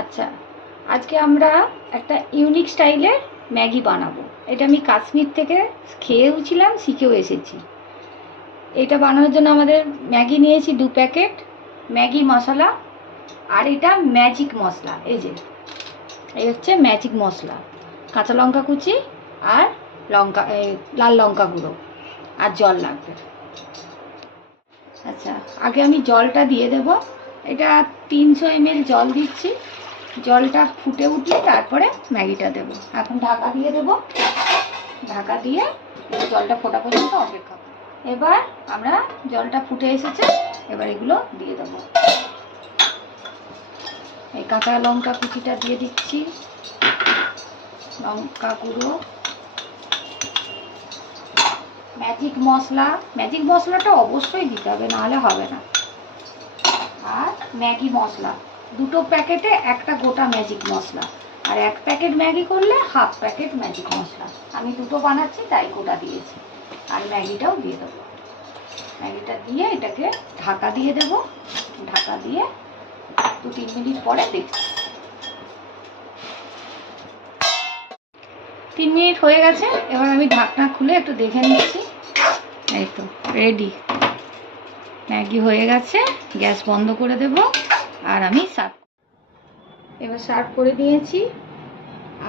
আচ্ছা, আজকে আমরা একটা ইউনিক স্টাইলের ম্যাগি বানাবো। এটা আমি কাশ্মীর থেকে খেয়েওছিলাম, শিখেও এসেছি। এটা বানানোর জন্য আমাদের ম্যাগি নিয়েছি 2 প্যাকেট ম্যাগি মশলা, আর এটা ম্যাজিক মশলা। এই হচ্ছে ম্যাজিক মশলা, কাঁচা লঙ্কা কুচি আর লাল লঙ্কা গুঁড়ো আর জল লাগবে। আচ্ছা, আগে আমি জলটা দিয়ে দেব। এটা 300 ml জল দিচ্ছি। জলটা ফুটে উঠলে তারপরে ম্যাগিটা দেব। এখন ঢাকা দিয়ে দেব। ঢাকা দিয়ে জলটা ফোটা পর্যন্ত অপেক্ষা করব। এবার আমরা জলটা ফুটে এসেছে, এবার এগুলো দিয়ে দেব। এই কাঁচা লঙ্কা কুচিটা দিয়ে দিচ্ছি, লঙ্কা গুঁড়ো, ম্যাজিক মশলাটা অবশ্যই দিতে হবে, নাহলে হবে না। আর ম্যাগি মশলা 2 প্যাকেটে একটা গোটা ম্যাজিক মশলা, আর 1 প্যাকেট ম্যাগি করলে হাফ প্যাকেট ম্যাজিক মশলা। আমি 2 বানাচ্ছি তাই গোটা দিয়েছি। আর ম্যাগিটাও দিয়ে দেবো। ম্যাগিটা দিয়ে এটাকে ঢাকা দিয়ে দেব। ঢাকা দিয়ে 2-3 মিনিট পরে দেখছি। 3 মিনিট হয়ে গেছে। এবার আমি ঢাকনা খুলে একটু দেখে নিচ্ছি। এই তো রেডি, ম্যাগি হয়ে গেছে। গ্যাস বন্ধ করে দেব আর আমি এবার সার্ভ করে দিয়েছি।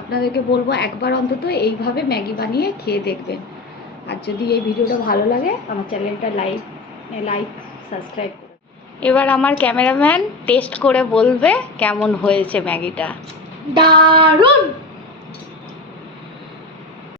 আপনাদেরকে বলবো একবার অন্তত এইভাবে ম্যাগি বানিয়ে খেয়ে দেখবেন। আর যদি এই ভিডিওটা ভালো লাগে আমার চ্যানেলটা লাইক সাবস্ক্রাইব করুন। এবার আমার ক্যামেরাম্যান টেস্ট করে বলবে কেমন হয়েছে ম্যাগিটা। দারুণ।